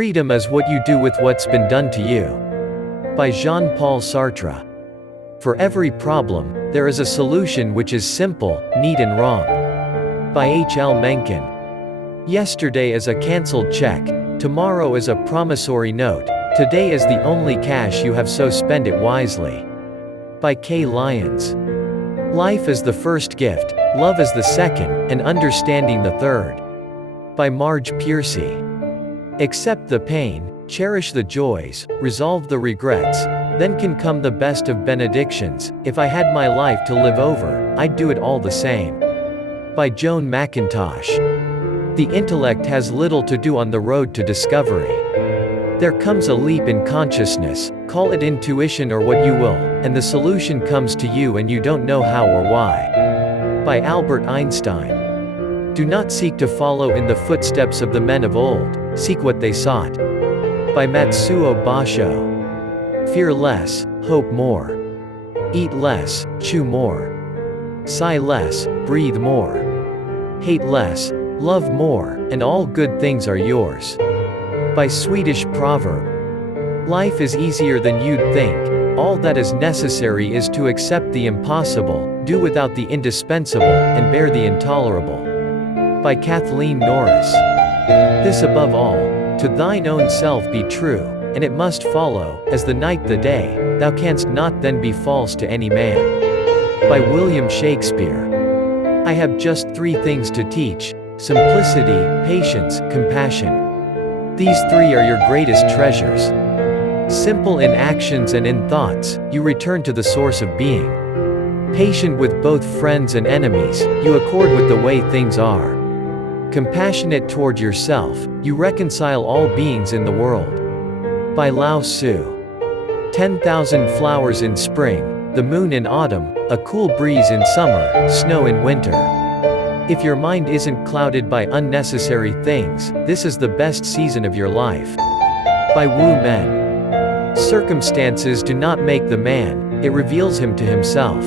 Freedom is what you do with what's been done to you. By Jean-Paul Sartre. For every problem, there is a solution which is simple, neat and wrong. By H.L. Mencken. Yesterday is a cancelled check, tomorrow is a promissory note, today is the only cash you have, so spend it wisely. By Kay Lyons. Life is the first gift, love is the second, and understanding the third. By Marge Piercy. Accept the pain, cherish the joys, resolve the regrets, then can come the best of benedictions. If I had my life to live over, I'd do it all the same. By Joan McIntosh. The intellect has little to do on the road to discovery. There comes a leap in consciousness, call it intuition or what you will, and the solution comes to you and you don't know how or why. By Albert Einstein. Do not seek to follow in the footsteps of the men of old, seek what they sought. By Matsuo Basho. Fear less, hope more. Eat less, chew more. Sigh less, breathe more. Hate less, love more, and all good things are yours. By Swedish proverb. Life is easier than you'd think, all that is necessary is to accept the impossible, do without the indispensable, and bear the intolerable. By Kathleen Norris. This above all, to thine own self be true, and it must follow, as the night the day, thou canst not then be false to any man. By William Shakespeare. I have just 3 things to teach: simplicity, patience, compassion. These 3 are your greatest treasures. Simple in actions and in thoughts, you return to the source of being. Patient with both friends and enemies, you accord with the way things are. Compassionate toward yourself, you reconcile all beings in the world. By Lao Tzu. 10,000 flowers in spring, the moon in autumn, a cool breeze in summer, snow in winter. If your mind isn't clouded by unnecessary things, this is the best season of your life. By Wu Men. Circumstances do not make the man, it reveals him to himself.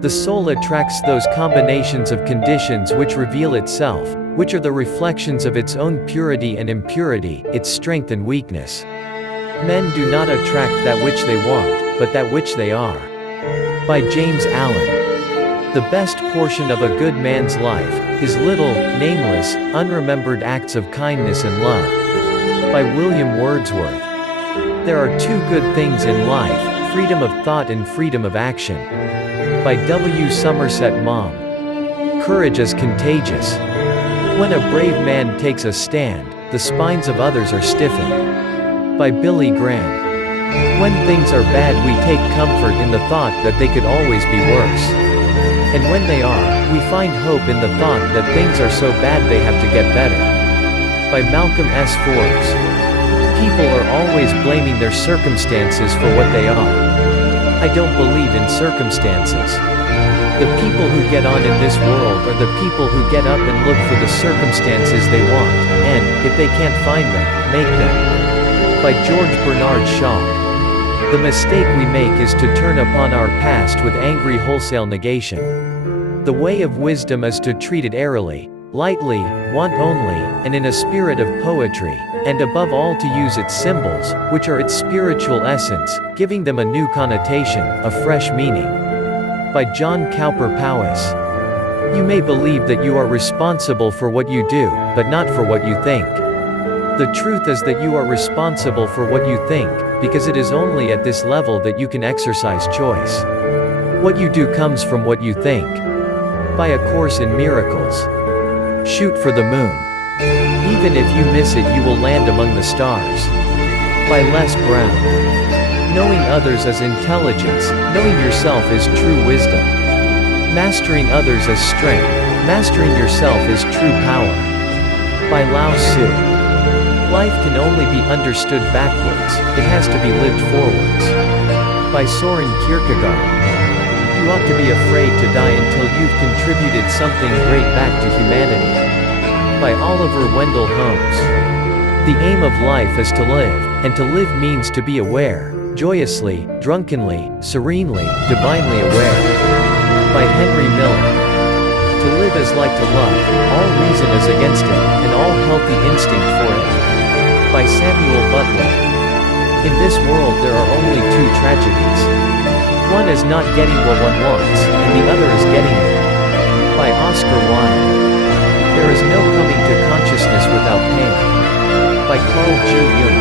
The soul attracts those combinations of conditions which reveal itself, which are the reflections of its own purity and impurity, its strength and weakness. Men do not attract that which they want, but that which they are. By James Allen. The best portion of a good man's life, his little, nameless, unremembered acts of kindness and love. By William Wordsworth. There are 2 good things in life, freedom of thought and freedom of action. By W. Somerset Maugham. Courage is contagious. When a brave man takes a stand, the spines of others are stiffened. By Billy Graham. When things are bad, we take comfort in the thought that they could always be worse. And when they are, we find hope in the thought that things are so bad they have to get better. By Malcolm S. Forbes. People are always blaming their circumstances for what they are. I don't believe in circumstances. The people who get on in this world are the people who get up and look for the circumstances they want, and, if they can't find them, make them. By George Bernard Shaw. The mistake we make is to turn upon our past with angry wholesale negation. The way of wisdom is to treat it airily, lightly, want only, and in a spirit of poetry, and above all to use its symbols, which are its spiritual essence, giving them a new connotation, a fresh meaning. By John Cowper Powys. You may believe that you are responsible for what you do, but not for what you think. The truth is that you are responsible for what you think, because it is only at this level that you can exercise choice. What you do comes from what you think. By A Course in Miracles. Shoot for the moon. Even if you miss it, you will land among the stars. By Les Brown. Knowing others is intelligence, knowing yourself is true wisdom. Mastering others is strength, mastering yourself is true power. By Lao Tzu. Life can only be understood backwards, it has to be lived forwards. By Soren Kierkegaard. You ought to be afraid to die until you've contributed something great back to humanity. By Oliver Wendell Holmes. The aim of life is to live, and to live means to be aware, joyously, drunkenly, serenely, divinely aware. By Henry Miller. To live is like to love, all reason is against it, and all healthy instinct for it. By Samuel Butler. In this world there are only two tragedies. One is not getting what one wants, and the other is getting it. By Oscar Wilde. There is no coming to consciousness without pain. By Carl G. Jung.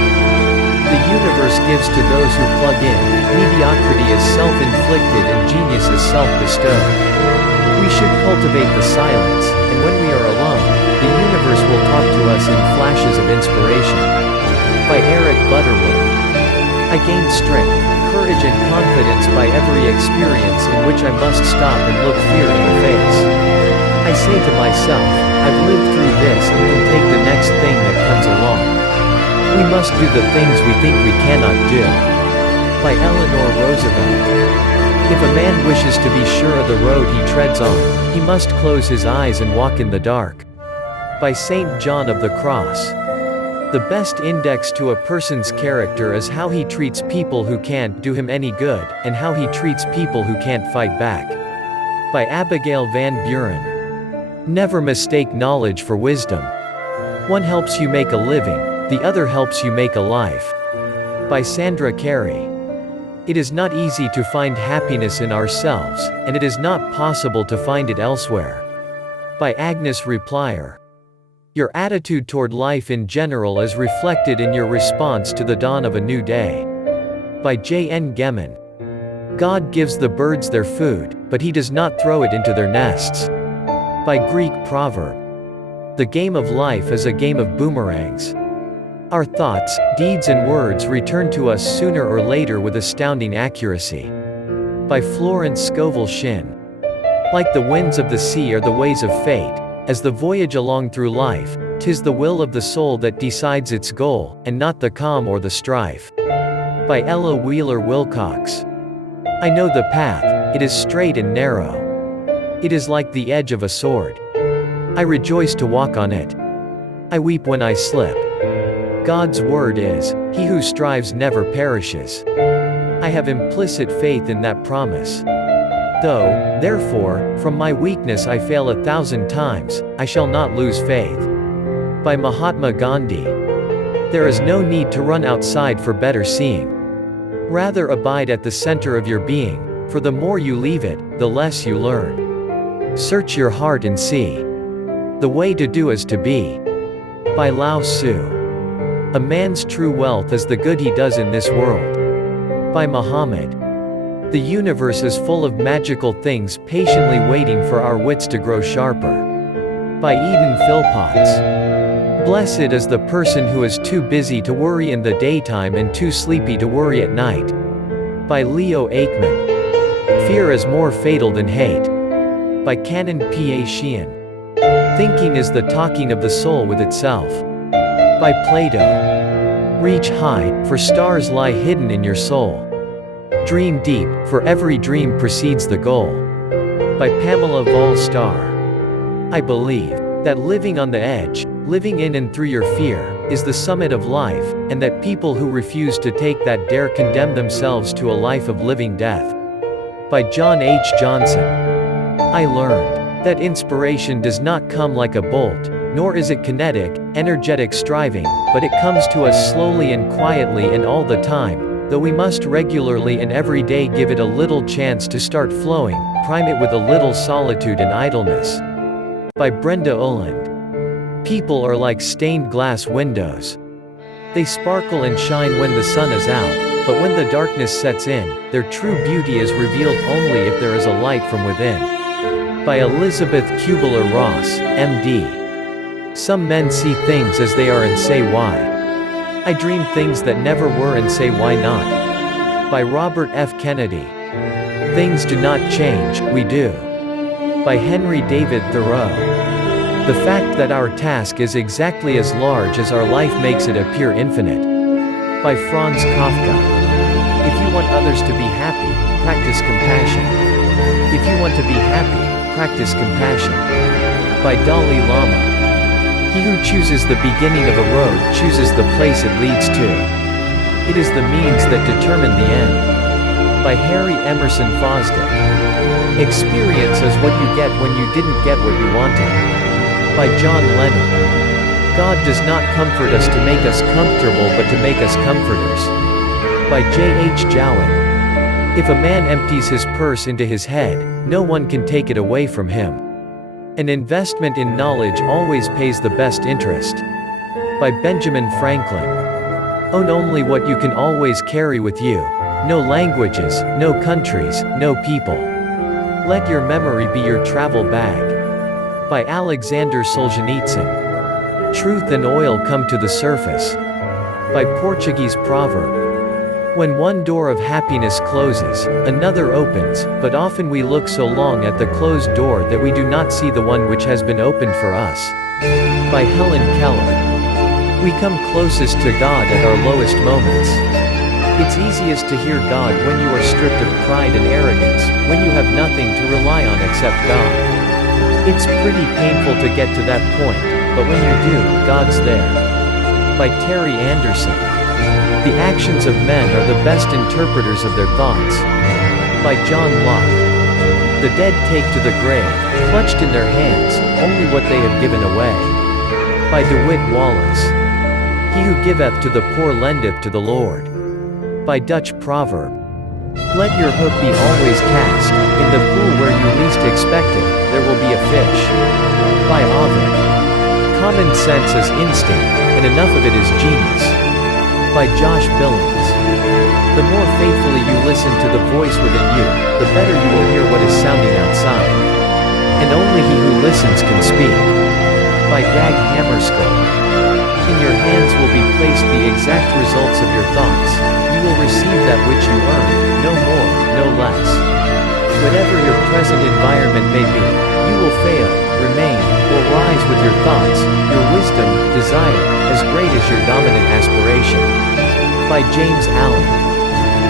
The universe gives to those who plug in. Mediocrity is self-inflicted and genius is self-bestowed. We should cultivate the silence, and when we are alone, the universe will talk to us in flashes of inspiration. By Eric Butterworth. I gain strength, courage and confidence by every experience in which I must stop and look fear in the face. I say to myself, I've lived through this and can take the next thing that comes along. We must do the things we think we cannot do. By Eleanor Roosevelt. If a man wishes to be sure of the road he treads on, he must close his eyes and walk in the dark. By St. John of the Cross. The best index to a person's character is how he treats people who can't do him any good, and how he treats people who can't fight back. By Abigail Van Buren. Never mistake knowledge for wisdom. One helps you make a living, the other helps you make a life. By Sandra Carey. It is not easy to find happiness in ourselves, and it is not possible to find it elsewhere. By Agnes Replier. Your attitude toward life in general is reflected in your response to the dawn of a new day. By J. N. Gemin. God gives the birds their food, but he does not throw it into their nests. By Greek proverb. The game of life is a game of boomerangs. Our thoughts, deeds and words return to us sooner or later with astounding accuracy. By Florence Scovel Shinn. Like the winds of the sea are the ways of fate. As the voyage along through life, 'tis the will of the soul that decides its goal, and not the calm or the strife. By Ella Wheeler Wilcox. I know the path, it is straight and narrow. It is like the edge of a sword. I rejoice to walk on it. I weep when I slip. God's word is, he who strives never perishes. I have implicit faith in that promise. Though, therefore, from my weakness I fail 1,000 times, I shall not lose faith. By Mahatma Gandhi. There is no need to run outside for better seeing. Rather abide at the center of your being, for the more you leave it, the less you learn. Search your heart and see. The way to do is to be. By Lao Tzu. A man's true wealth is the good he does in this world. By Muhammad. The universe is full of magical things patiently waiting for our wits to grow sharper. By Eden Philpotts. Blessed is the person who is too busy to worry in the daytime and too sleepy to worry at night. By Leo Aikman. Fear is more fatal than hate. By Canon P. A. Sheehan. Thinking is the talking of the soul with itself. By Plato. Reach high, for stars lie hidden in your soul. Dream deep, for every dream precedes the goal. By Pamela Vol-Star. I believe that living on the edge, living in and through your fear, is the summit of life, and that people who refuse to take that dare condemn themselves to a life of living death. By John H. Johnson. I learned that inspiration does not come like a bolt, nor is it kinetic, energetic striving, but it comes to us slowly and quietly and all the time. Though we must regularly and every day give it a little chance to start flowing, prime it with a little solitude and idleness. By Brenda Ulland. People are like stained glass windows. They sparkle and shine when the sun is out, but when the darkness sets in, their true beauty is revealed only if there is a light from within. By Elizabeth Kubler-Ross, M.D. Some men see things as they are and say why. I dream things that never were and say why not. By Robert F. Kennedy. Things do not change, we do. By Henry David Thoreau. The fact that our task is exactly as large as our life makes it appear infinite. By Franz Kafka. If you want others to be happy, practice compassion. If you want to be happy, practice compassion. By Dalai Lama. He who chooses the beginning of a road chooses the place it leads to. It is the means that determine the end. By Harry Emerson Fosdick. Experience is what you get when you didn't get what you wanted. By John Lennon. God does not comfort us to make us comfortable but to make us comforters. By J.H. Jowett. If a man empties his purse into his head, no one can take it away from him. An investment in knowledge always pays the best interest. By Benjamin Franklin. Own only what you can always carry with you. No languages, no countries, no people. Let your memory be your travel bag. By Alexander Solzhenitsyn. Truth and oil come to the surface. By Portuguese proverb. When one door of happiness closes, another opens, but often we look so long at the closed door that we do not see the one which has been opened for us. By Helen Keller. We come closest to God at our lowest moments. It's easiest to hear God when you are stripped of pride and arrogance, when you have nothing to rely on except God. It's pretty painful to get to that point, but when you do, God's there. By Terry Anderson. The actions of men are the best interpreters of their thoughts. By John Locke. The dead take to the grave, clutched in their hands, only what they have given away. By DeWitt Wallace. He who giveth to the poor lendeth to the Lord. By Dutch proverb. Let your hook be always cast, in the pool where you least expect it, there will be a fish. By Ovid. Common sense is instinct, and enough of it is genius. By Josh Billings. The more faithfully you listen to the voice within you, the better you will hear what is sounding outside. And only he who listens can speak. By Dag Hammarskjöld. In your hands will be placed the exact results of your thoughts. You will receive that which you earn, no more, no less. Whatever your present environment may be, you will fail, remain, or rise with your thoughts, your wisdom, desire, as great as your dominant aspiration. By James Allen.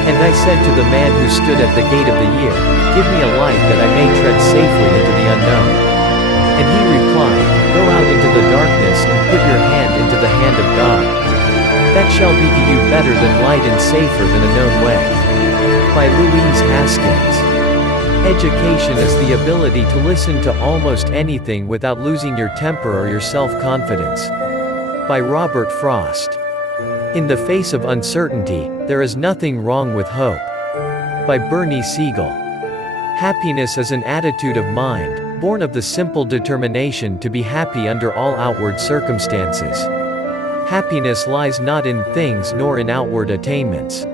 And I said to the man who stood at the gate of the year, give me a light that I may tread safely into the unknown. And he replied, go out into the darkness and put your hand into the hand of God. That shall be to you better than light and safer than a known way. By Louise Haskins. Education is the ability to listen to almost anything without losing your temper or your self-confidence. By Robert Frost. In the face of uncertainty, there is nothing wrong with hope. By Bernie Siegel. Happiness is an attitude of mind, born of the simple determination to be happy under all outward circumstances. Happiness lies not in things nor in outward attainments.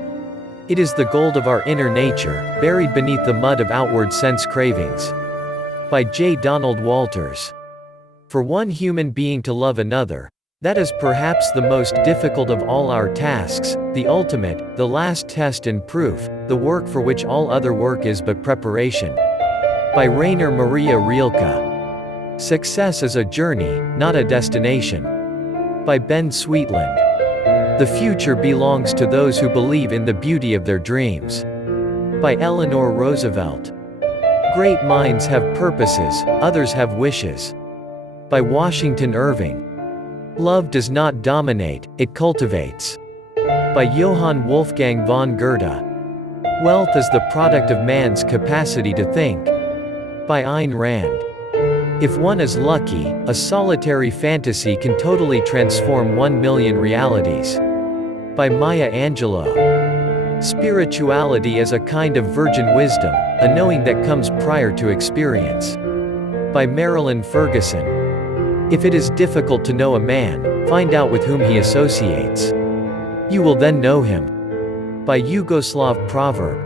It is the gold of our inner nature, buried beneath the mud of outward sense cravings. By J. Donald Walters. For one human being to love another, that is perhaps the most difficult of all our tasks, the ultimate, the last test and proof, the work for which all other work is but preparation. By Rainer Maria Rilke. Success is a journey, not a destination. By Ben Sweetland. The future belongs to those who believe in the beauty of their dreams. By Eleanor Roosevelt. Great minds have purposes, others have wishes. By Washington Irving. Love does not dominate, it cultivates. By Johann Wolfgang von Goethe. Wealth is the product of man's capacity to think. By Ayn Rand. If one is lucky, a solitary fantasy can totally transform 1,000,000 realities. By Maya Angelou. Spirituality is a kind of virgin wisdom, a knowing that comes prior to experience. By Marilyn Ferguson. If it is difficult to know a man, find out with whom he associates. You will then know him. By Yugoslav proverb.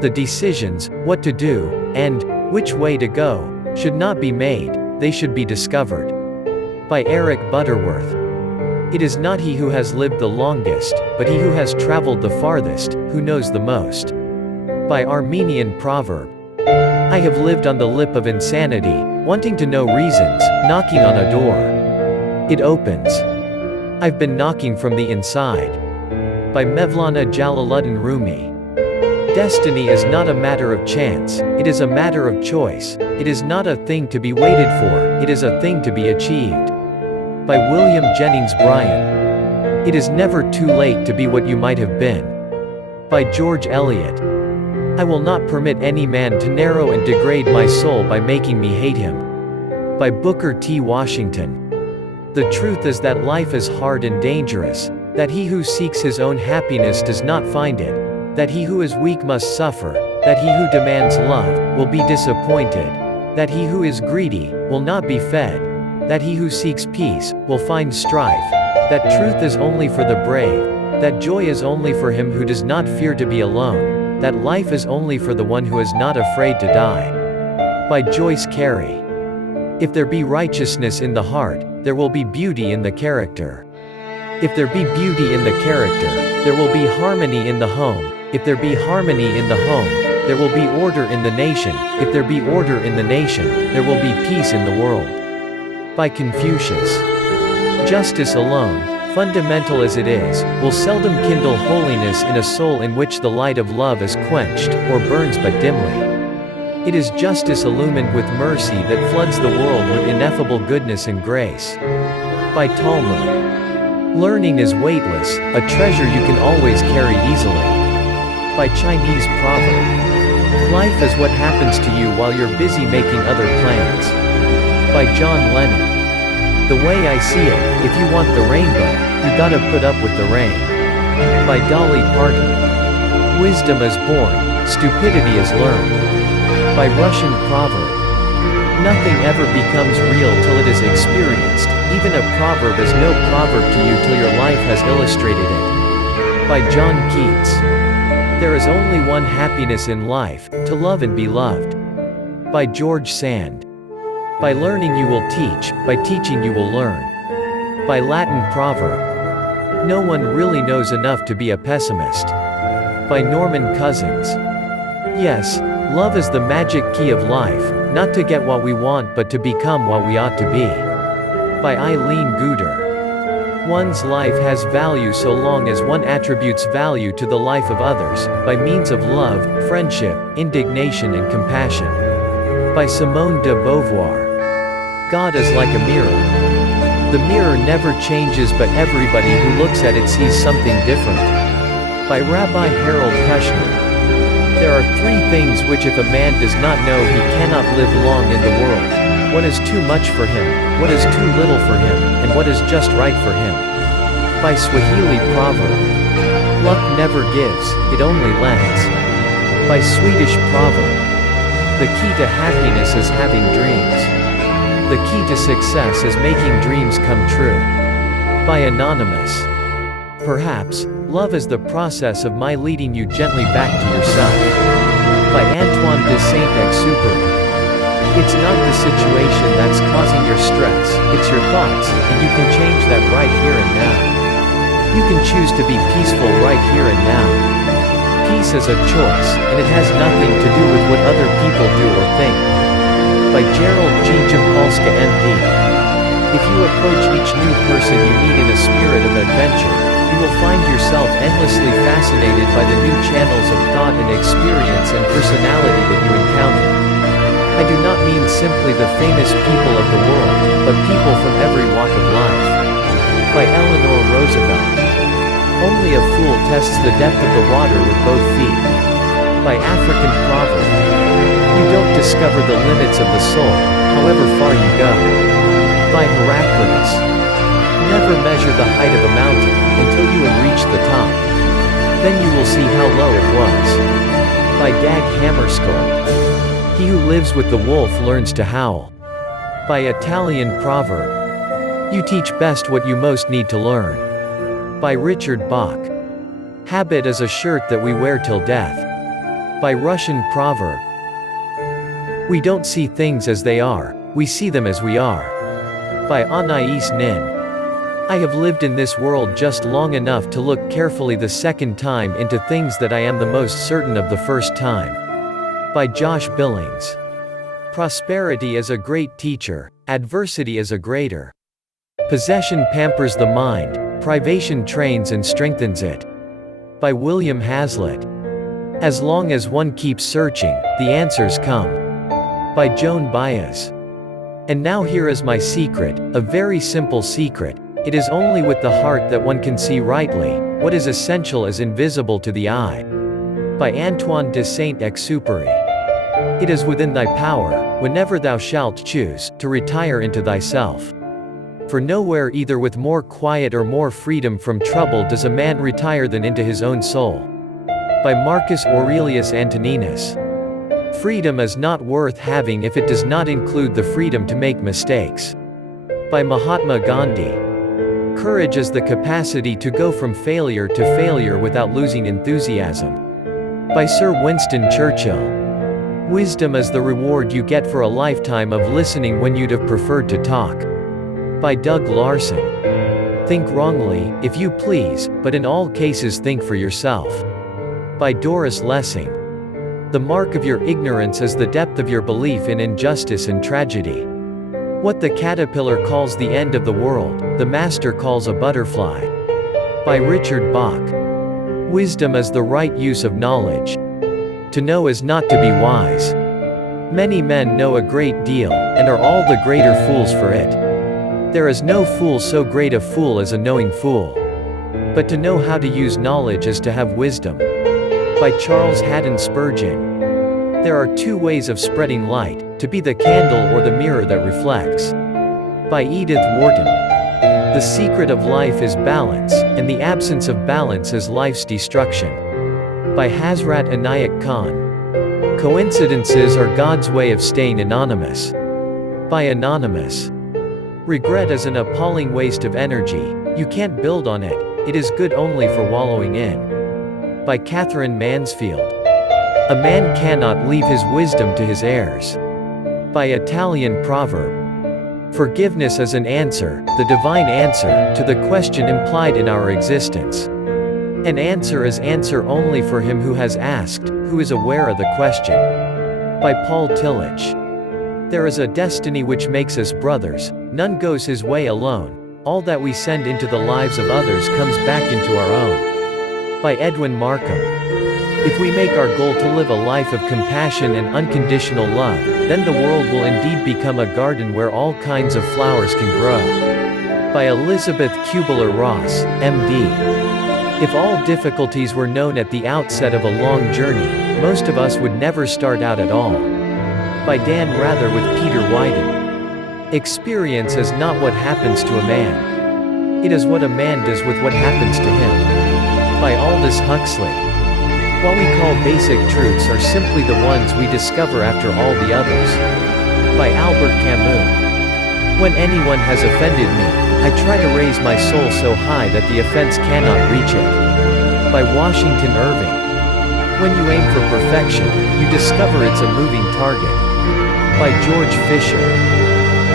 The decisions, what to do, and which way to go, should not be made, they should be discovered. By Eric Butterworth. It is not he who has lived the longest, but he who has traveled the farthest, who knows the most. By Armenian proverb. I have lived on the lip of insanity, wanting to know reasons, knocking on a door. It opens. I've been knocking from the inside. By Mevlana Jalaluddin Rumi. Destiny is not a matter of chance, it is a matter of choice. It is not a thing to be waited for, it is a thing to be achieved. By William Jennings Bryan. It is never too late to be what you might have been. By George Eliot. I will not permit any man to narrow and degrade my soul by making me hate him. By Booker T. Washington. The truth is that life is hard and dangerous, that he who seeks his own happiness does not find it, that he who is weak must suffer, that he who demands love will be disappointed, that he who is greedy will not be fed, that he who seeks peace will find strife, that truth is only for the brave, that joy is only for him who does not fear to be alone, that life is only for the one who is not afraid to die. By Joyce Carey. If there be righteousness in the heart, there will be beauty in the character. If there be beauty in the character, there will be harmony in the home. If there be harmony in the home, there will be order in the nation. If there be order in the nation, there will be peace in the world. By Confucius. Justice alone, fundamental as it is, will seldom kindle holiness in a soul in which the light of love is quenched, or burns but dimly. It is justice illumined with mercy that floods the world with ineffable goodness and grace. By Talmud. Learning is weightless, a treasure you can always carry easily. By Chinese proverb. Life is what happens to you while you're busy making other plans. By John Lennon. The way I see it, if you want the rainbow, you gotta put up with the rain. By Dolly Parton. Wisdom is born, stupidity is learned. By Russian proverb. Nothing ever becomes real till it is experienced, even a proverb is no proverb to you till your life has illustrated it. By John Keats. There is only one happiness in life, to love and be loved. By George Sand. By learning you will teach, by teaching you will learn. By Latin proverb. No one really knows enough to be a pessimist. By Norman Cousins. Yes, love is the magic key of life, not to get what we want but to become what we ought to be. By Eileen Guder. One's life has value so long as one attributes value to the life of others, by means of love, friendship, indignation and compassion. By Simone de Beauvoir. God is like a mirror. The mirror never changes but everybody who looks at it sees something different. By Rabbi Harold Kushner. There are three things which if a man does not know he cannot live long in the world. What is too much for him, what is too little for him, and what is just right for him. By Swahili proverb. Luck never gives, it only lends. By Swedish proverb. The key to happiness is having dreams. The key to success is making dreams come true. By Anonymous. Perhaps, love is the process of my leading you gently back to yourself. By Antoine de Saint-Exupéry. It's not the situation that's causing your stress, it's your thoughts, and you can change that right here and now. You can choose to be peaceful right here and now. Peace is a choice, and it has nothing to do with what other people do or think. By Gerald G. Jampolska MP. If you approach each new person you meet in a spirit of adventure, you will find yourself endlessly fascinated by the new channels of thought and experience and personality that you encounter. I do not mean simply the famous people of the world, but people from every walk of life. By Eleanor Roosevelt. Only a fool tests the depth of the water with both feet. By African proverb. You don't discover the limits of the soul, however far you go. By Heraclitus. Never measure the height of a mountain, until you have reached the top. Then you will see how low it was. By Dag Hammarskjöld. He who lives with the wolf learns to howl. By Italian proverb. You teach best what you most need to learn. By Richard Bach. Habit is a shirt that we wear till death. By Russian proverb. We don't see things as they are, we see them as we are. By Anais Nin. I have lived in this world just long enough to look carefully the second time into things that I am the most certain of the first time. By Josh Billings. Prosperity is a great teacher, adversity is a greater. Possession pampers the mind, privation trains and strengthens it. By William Hazlitt. As long as one keeps searching, the answers come. By Joan Baez. And now here is my secret, a very simple secret. It is only with the heart that one can see rightly, what is essential is invisible to the eye. By Antoine de Saint-Exupéry. It is within thy power, whenever thou shalt choose, to retire into thyself. For nowhere either with more quiet or more freedom from trouble does a man retire than into his own soul. By Marcus Aurelius Antoninus. Freedom is not worth having if it does not include the freedom to make mistakes. By Mahatma Gandhi. Courage is the capacity to go from failure to failure without losing enthusiasm. By Sir Winston Churchill. Wisdom is the reward you get for a lifetime of listening when you'd have preferred to talk. By Doug Larson. Think wrongly, if you please, but in all cases think for yourself. By Doris Lessing. The mark of your ignorance is the depth of your belief in injustice and tragedy. What the caterpillar calls the end of the world, the master calls a butterfly. By Richard Bach. Wisdom is the right use of knowledge. To know is not to be wise. Many men know a great deal, and are all the greater fools for it. There is no fool so great a fool as a knowing fool. But to know how to use knowledge is to have wisdom. By Charles Haddon Spurgeon. There are two ways of spreading light, to be the candle or the mirror that reflects. By Edith Wharton. The secret of life is balance, and the absence of balance is life's destruction. By Hazrat Inayat Khan. Coincidences are God's way of staying anonymous. By Anonymous. Regret is an appalling waste of energy, you can't build on it, it is good only for wallowing in. By Catherine Mansfield. A man cannot leave his wisdom to his heirs. By Italian proverb. Forgiveness is an answer, the divine answer, to the question implied in our existence. An answer is answer only for him who has asked, who is aware of the question. By Paul Tillich. There is a destiny which makes us brothers, none goes his way alone, all that we send into the lives of others comes back into our own. By Edwin Markham. If we make our goal to live a life of compassion and unconditional love, then the world will indeed become a garden where all kinds of flowers can grow. By Elizabeth Kubler-Ross, MD. If all difficulties were known at the outset of a long journey, most of us would never start out at all. By Dan Rather with Peter Wyden. Experience is not what happens to a man. It is what a man does with what happens to him. By Aldous Huxley. What we call basic truths are simply the ones we discover after all the others. By Albert Camus. When anyone has offended me, I try to raise my soul so high that the offense cannot reach it. By Washington Irving. When you aim for perfection, you discover it's a moving target. By George Fisher.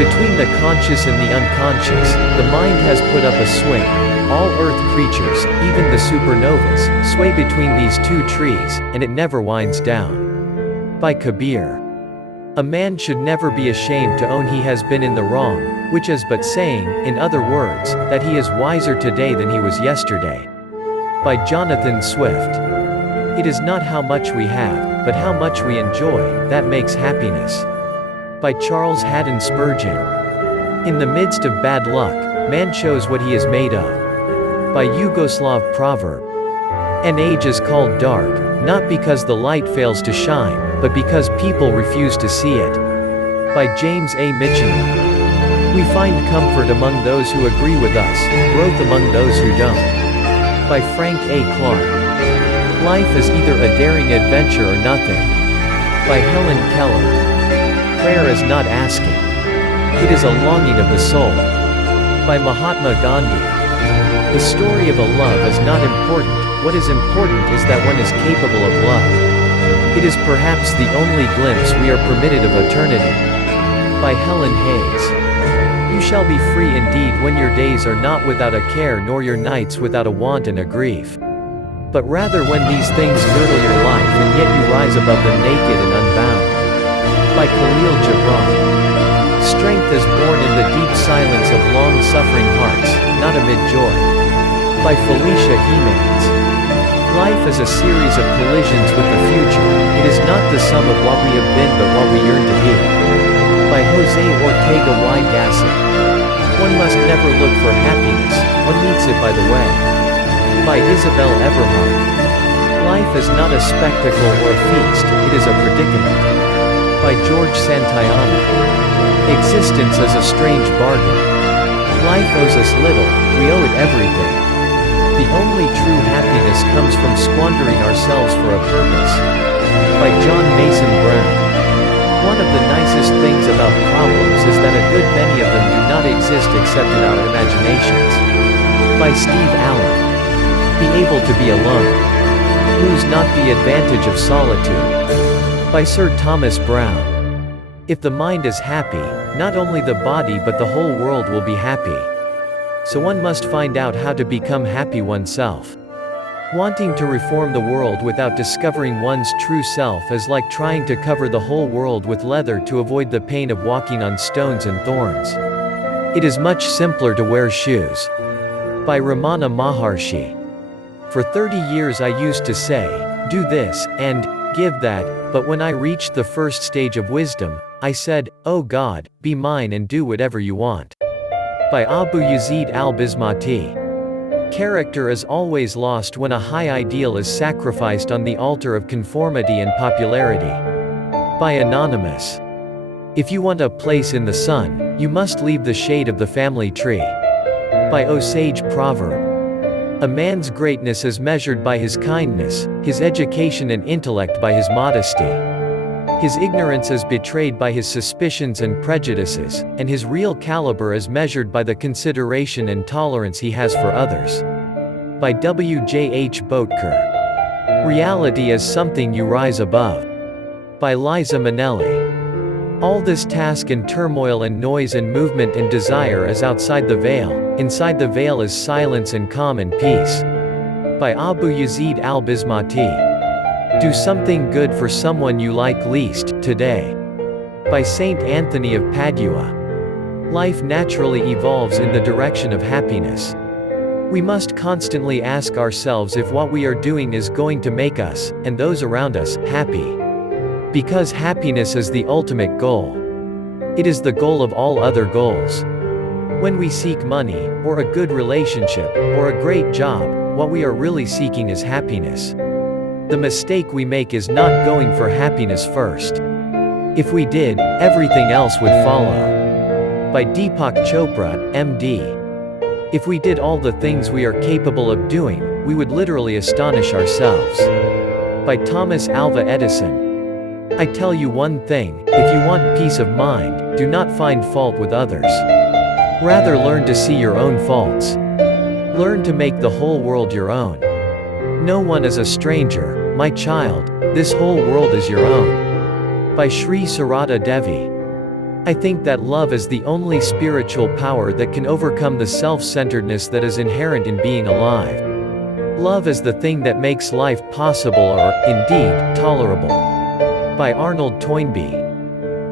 Between the conscious and the unconscious, the mind has put up a swing. All Earth creatures, even the supernovas, sway between these two trees, and it never winds down. By Kabir. A man should never be ashamed to own he has been in the wrong, which is but saying, in other words, that he is wiser today than he was yesterday. By Jonathan Swift. It is not how much we have, but how much we enjoy, that makes happiness. By Charles Haddon Spurgeon. In the midst of bad luck, man shows what he is made of. By Yugoslav proverb. An age is called dark, not because the light fails to shine, but because people refuse to see it. By James A. Mitchell. We find comfort among those who agree with us, growth among those who don't. By Frank A. Clark. Life is either a daring adventure or nothing. By Helen Keller. Prayer is not asking. It is a longing of the soul. By Mahatma Gandhi. The story of a love is not important, what is important is that one is capable of love. It is perhaps the only glimpse we are permitted of eternity. By Helen Hayes. You shall be free indeed when your days are not without a care nor your nights without a want and a grief. But rather when these things girdle your life and yet you rise above them naked and unbound. By Khalil Gibran. Strength is born in the deep silence of long-suffering hearts, not amid joy. By Felicia Hemans. Life is a series of collisions with the future, it is not the sum of what we have been but what we yearn to be. By Jose Ortega y Gasset. One must never look for happiness, one meets it by the way. By Isabel Eberhard. Life is not a spectacle or a feast, it is a predicament. By George Santayana. Existence is a strange bargain. Life owes us little, we owe it everything. The only true happiness comes from squandering ourselves for a purpose. By John Mason Brown. One of the nicest things about problems is that a good many of them do not exist except in our imaginations. By Steve Allen. Be able to be alone. Lose not the advantage of solitude. By Sir Thomas Browne. If the mind is happy, not only the body but the whole world will be happy. So one must find out how to become happy oneself. Wanting to reform the world without discovering one's true self is like trying to cover the whole world with leather to avoid the pain of walking on stones and thorns. It is much simpler to wear shoes. By Ramana Maharshi. For 30 years I used to say, do this, and give that, but when I reached the first stage of wisdom, I said, oh God, be mine and do whatever you want. By Abu Yazid al-Bismati. Character is always lost when a high ideal is sacrificed on the altar of conformity and popularity. By Anonymous. If you want a place in the sun, you must leave the shade of the family tree. By Osage Proverb. A man's greatness is measured by his kindness, his education and intellect by his modesty. His ignorance is betrayed by his suspicions and prejudices, and his real caliber is measured by the consideration and tolerance he has for others. By W. J. H. Boetker. Reality is something you rise above. By Liza Minnelli. All this task and turmoil and noise and movement and desire is outside the veil, inside the veil is silence and calm and peace. By Abu Yazid al-Bismati. Do something good for someone you like least, today. By Saint Anthony of Padua. Life naturally evolves in the direction of happiness. We must constantly ask ourselves if what we are doing is going to make us, and those around us, happy. Because happiness is the ultimate goal. It is the goal of all other goals. When we seek money, or a good relationship, or a great job, what we are really seeking is happiness. The mistake we make is not going for happiness first. If we did, everything else would follow. By Deepak Chopra, M.D. If we did all the things we are capable of doing, we would literally astonish ourselves. By Thomas Alva Edison. I tell you one thing, if you want peace of mind, do not find fault with others. Rather learn to see your own faults. Learn to make the whole world your own. No one is a stranger, my child, this whole world is your own. By Sri Sarada Devi. I think that love is the only spiritual power that can overcome the self-centeredness that is inherent in being alive. Love is the thing that makes life possible or, indeed, tolerable. By Arnold Toynbee.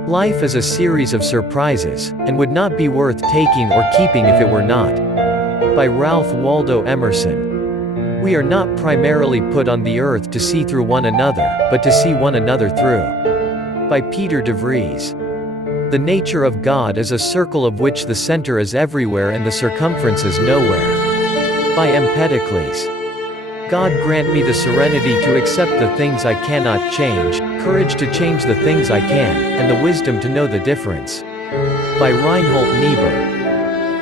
Life is a series of surprises, and would not be worth taking or keeping if it were not. By Ralph Waldo Emerson. We are not primarily put on the earth to see through one another, but to see one another through. By Peter de Vries. The nature of God is a circle of which the center is everywhere and the circumference is nowhere. By Empedocles. God grant me the serenity to accept the things I cannot change, courage to change the things I can, and the wisdom to know the difference. By Reinhold Niebuhr.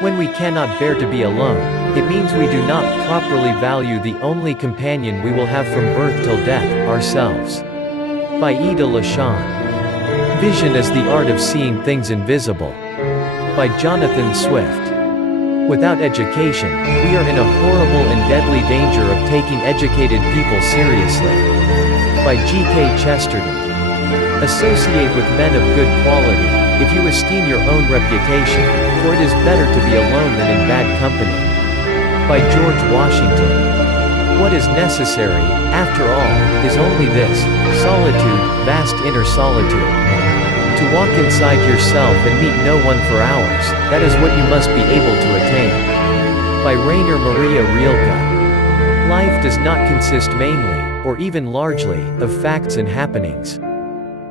When we cannot bear to be alone, it means we do not properly value the only companion we will have from birth till death, ourselves. By Ida LaShawn. Vision is the art of seeing things invisible. By Jonathan Swift. Without education, we are in a horrible and deadly danger of taking educated people seriously. By G.K. Chesterton. Associate with men of good quality, if you esteem your own reputation, for it is better to be alone than in bad company. By George Washington. What is necessary, after all, is only this: solitude, vast inner solitude. To walk inside yourself and meet no one for hours, that is what you must be able to attain. By Rainer Maria Rilke. Life does not consist mainly, or even largely, of facts and happenings.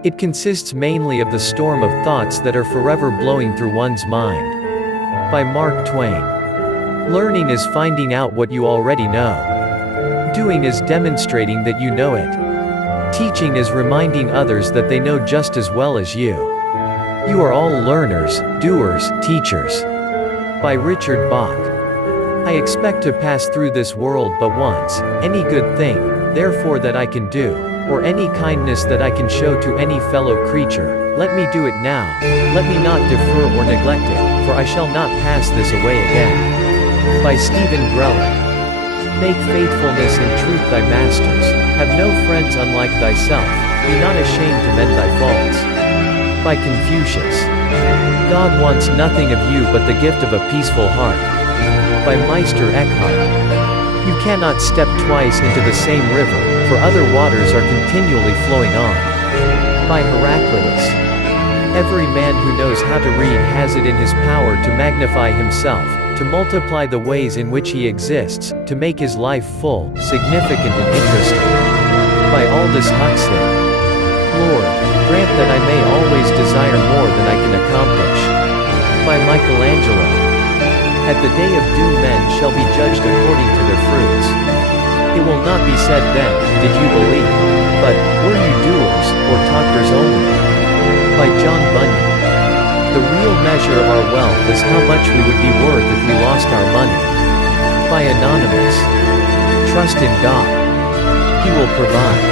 It consists mainly of the storm of thoughts that are forever blowing through one's mind. By Mark Twain. Learning is finding out what you already know. Doing is demonstrating that you know it. Teaching is reminding others that they know just as well as you. You are all learners, doers, teachers. By Richard Bach. I expect to pass through this world but once. Any good thing, therefore, that I can do, or any kindness that I can show to any fellow creature, let me do it now. Let me not defer or neglect it, for I shall not pass this away again. By Stephen Grellick. Make faithfulness and truth thy masters. Have no friends unlike thyself. Be not ashamed to mend thy faults. By Confucius. God wants nothing of you but the gift of a peaceful heart. By Meister Eckhart. You cannot step twice into the same river, for other waters are continually flowing on. By Heraclitus. Every man who knows how to read has it in his power to magnify himself, to multiply the ways in which he exists, to make his life full, significant and interesting. By Aldous Huxley. Lord, grant that I may always desire more than I can accomplish. By Michelangelo. At the day of doom men shall be judged according to their fruits. It will not be said then, did you believe? But, were you doers, or talkers only? By John Bunyan. The real measure of our wealth is how much we would be worth if we lost our money. By Anonymous. Trust in God. He will provide.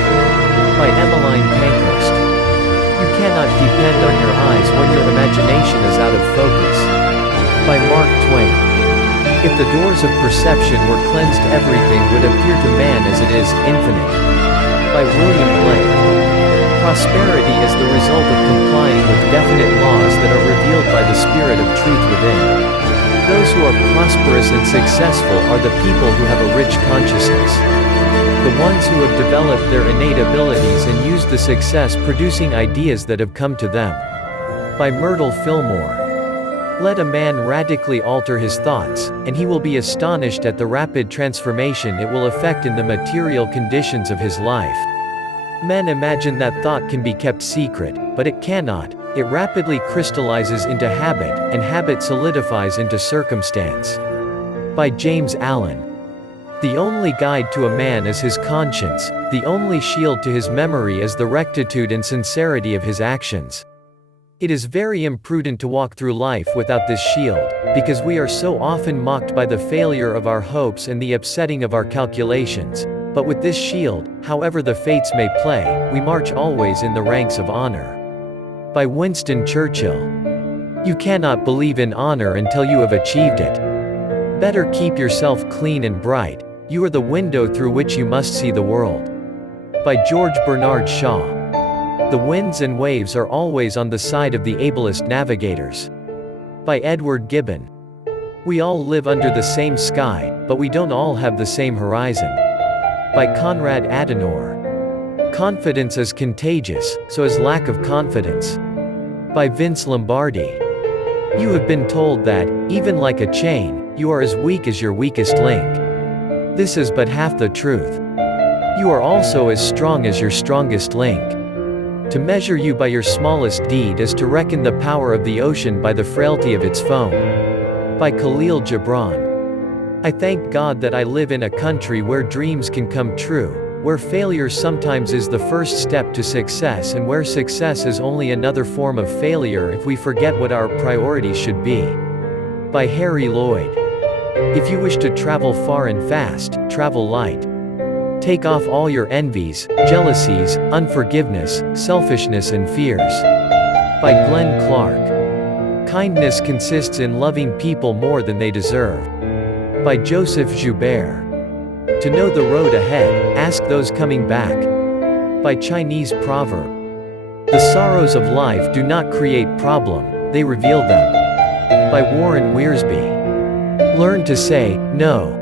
By Emmeline Pankhurst. You cannot depend on your eyes when your imagination is out of focus. By Mark Twain. If the doors of perception were cleansed, everything would appear to man as it is, infinite. By William Blake. Prosperity is the result of complying with definite laws that are revealed by the spirit of truth within. Those who are prosperous and successful are the people who have a rich consciousness. The ones who have developed their innate abilities and used the success producing ideas that have come to them. By Myrtle Fillmore. Let a man radically alter his thoughts, and he will be astonished at the rapid transformation it will effect in the material conditions of his life. Men imagine that thought can be kept secret, but it cannot. It rapidly crystallizes into habit, and habit solidifies into circumstance. By James Allen. The only guide to a man is his conscience, the only shield to his memory is the rectitude and sincerity of his actions. It is very imprudent to walk through life without this shield, because we are so often mocked by the failure of our hopes and the upsetting of our calculations. But with this shield, however the fates may play, we march always in the ranks of honor. By Winston Churchill. You cannot believe in honor until you have achieved it. Better keep yourself clean and bright, you are the window through which you must see the world. By George Bernard Shaw. The winds and waves are always on the side of the ablest navigators. By Edward Gibbon. We all live under the same sky, but we don't all have the same horizon. By Konrad Adenauer. Confidence is contagious, so is lack of confidence. By Vince Lombardi. You have been told that, even like a chain, you are as weak as your weakest link. This is but half the truth. You are also as strong as your strongest link. To measure you by your smallest deed is to reckon the power of the ocean by the frailty of its foam. By Khalil Gibran. I thank God that I live in a country where dreams can come true, where failure sometimes is the first step to success and where success is only another form of failure if we forget what our priorities should be. By Harry Lloyd. If you wish to travel far and fast, travel light. Take off all your envies, jealousies, unforgiveness, selfishness and fears. By Glenn Clark. Kindness consists in loving people more than they deserve. By Joseph Joubert. To know the road ahead, ask those coming back. By Chinese proverb. The sorrows of life do not create problem, they reveal them. By Warren Wiersbe. Learn to say, no.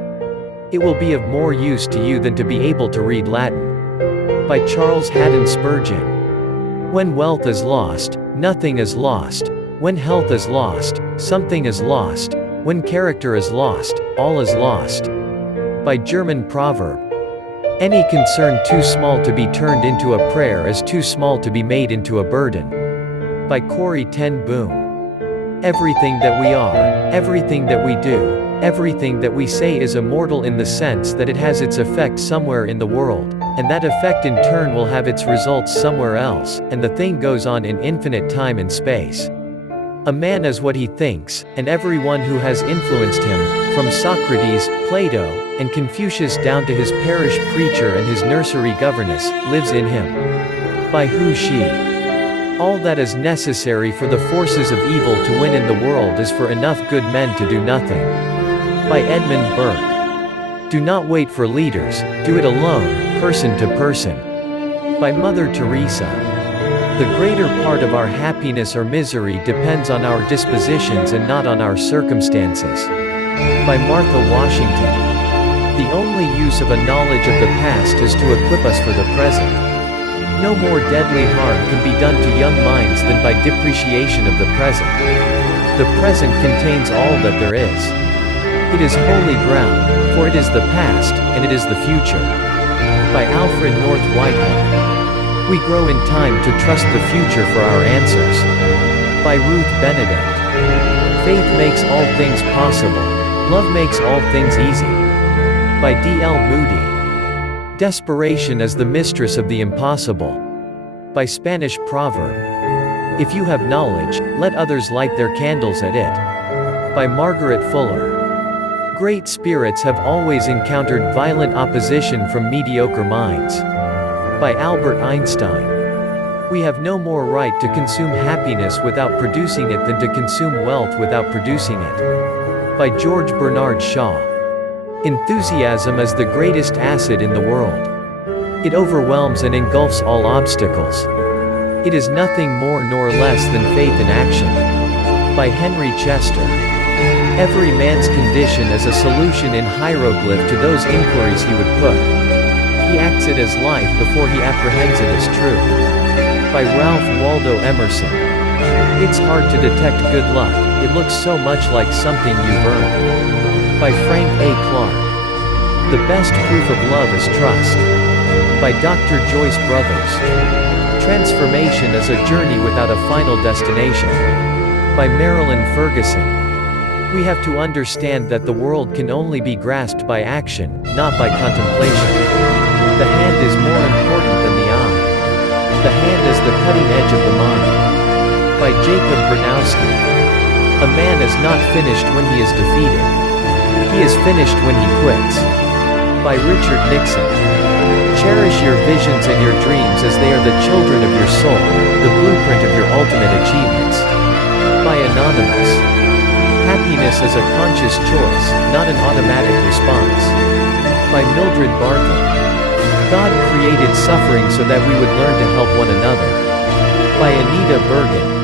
It will be of more use to you than to be able to read Latin. By Charles Haddon Spurgeon. When wealth is lost, nothing is lost. When health is lost, something is lost. When character is lost, all is lost. By German proverb. Any concern too small to be turned into a prayer is too small to be made into a burden. By Corrie ten Boom. Everything that we are, everything that we do, everything that we say is immortal in the sense that it has its effect somewhere in the world, and that effect in turn will have its results somewhere else, and the thing goes on in infinite time and space. A man is what he thinks, and everyone who has influenced him, from Socrates, Plato, and Confucius down to his parish preacher and his nursery governess, lives in him. By who she. All that is necessary for the forces of evil to win in the world is for enough good men to do nothing. By Edmund Burke. Do not wait for leaders, do it alone, person to person. By Mother Teresa. The greater part of our happiness or misery depends on our dispositions and not on our circumstances. By Martha Washington. The only use of a knowledge of the past is to equip us for the present. No more deadly harm can be done to young minds than by depreciation of the present. The present contains all that there is. It is holy ground, for it is the past, and it is the future. By Alfred North Whitehead. We grow in time to trust the future for our answers. By Ruth Benedict. Faith makes all things possible. Love makes all things easy. By D.L. Moody. Desperation is the mistress of the impossible. By Spanish proverb. If you have knowledge, let others light their candles at it. By Margaret Fuller. Great spirits have always encountered violent opposition from mediocre minds. By Albert Einstein. We have no more right to consume happiness without producing it than to consume wealth without producing it. By George Bernard Shaw. Enthusiasm is the greatest acid in the world. It overwhelms and engulfs all obstacles. It is nothing more nor less than faith in action. By Henry Chester. Every man's condition is a solution in hieroglyph to those inquiries he would put. He acts it as life before he apprehends it as truth. By Ralph Waldo Emerson. It's hard to detect good luck, it looks so much like something you've earned. By Frank A. Clark. The best proof of love is trust. By Dr. Joyce Brothers. Transformation is a journey without a final destination. By Marilyn Ferguson. We have to understand that the world can only be grasped by action, not by contemplation. The hand is more important than the eye. The hand is the cutting edge of the mind. By Jacob Bronowski. A man is not finished when he is defeated. He is finished when he quits. By Richard Nixon. Cherish your visions and your dreams as they are the children of your soul, the blueprint of your ultimate achievements. By Anonymous. Happiness is a conscious choice, not an automatic response. By Mildred Barthel. God created suffering so that we would learn to help one another. By Anita Bergen.